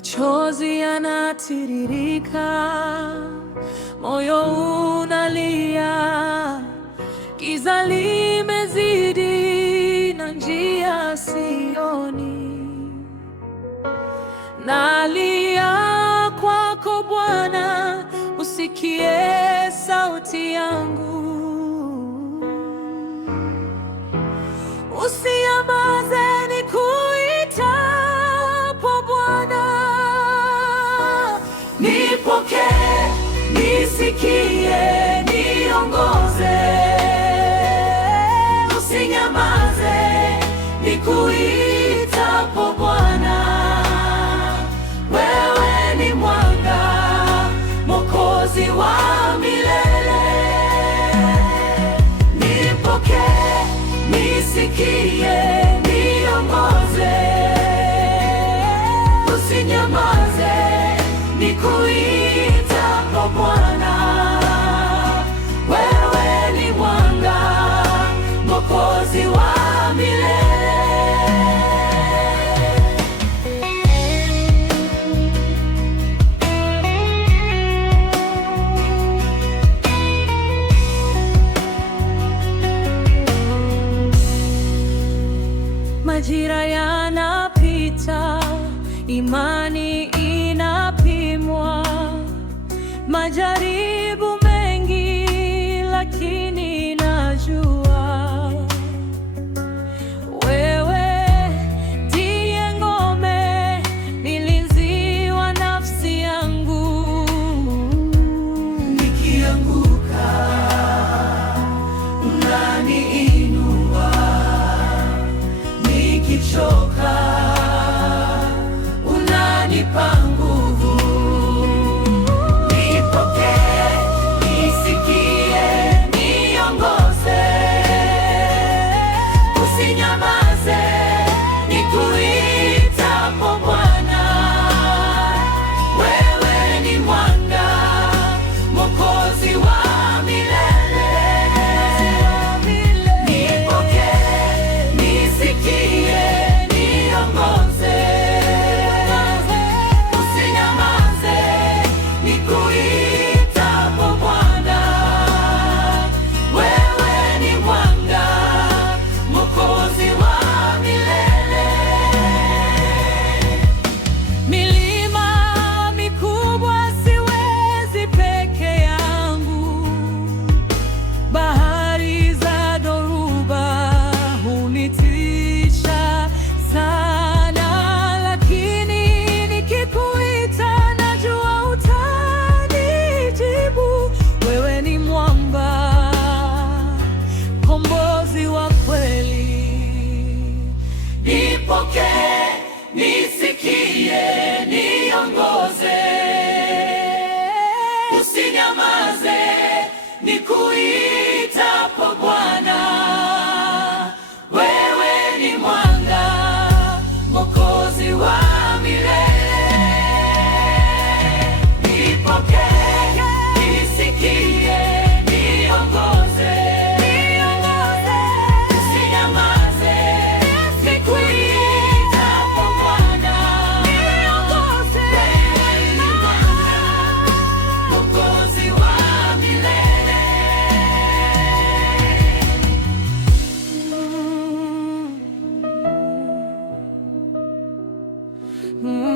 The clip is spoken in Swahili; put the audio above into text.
Machozi yanatiririka, moyo unalia, giza limezidi na njia sioni. Nalia kwako Bwana, usikie sauti yangu. Usinyamaze nikuitapo Bwana. Nipokee, nisikie, niongoze. Usinyamaze nikuitapo Bwana. Wewe ni mwanga, Mwokozi wa milele. Nipokee, nisikie, niongoze. Usinyamaze nikuitapo Bwana. Wewe ni mwanga, Mwokozi wa milele. Majira yanapita, imani inapimwa, majaribu mengi, lakini najua wewe ndiye ngome, mlinzi wa nafsi yangu. Nikianguka unaniinua, nikichoka unanipa nguvu. Nipokee, nisikie, niongoze. Usinyamaze nikuitapo Bwana. Wewe ni mwanga, Mwokozi wa milele. Nipokee, nisikie, niongoze. Usinyamaze nikuitapo Bwana. Wewe ni mwanga, Mwokozi wa milele. Milima mikubwa siwezi peke yangu, bahari za dhoruba hunitisha sana, lakini nikikuita najua utanijibu. Wewe ni mwamba, kombozi wa kweli. Nipokee, nisikie, niongoze. Usinyamaze nikuitapo Bwana. Wewe ni mwanga, Mwokozi wa milele. Nipokee, nisikie, niongoze. Usinyamaze nikuitapo Bwana. Wewe ni mwanga, Mwokozi wa milele. Mm.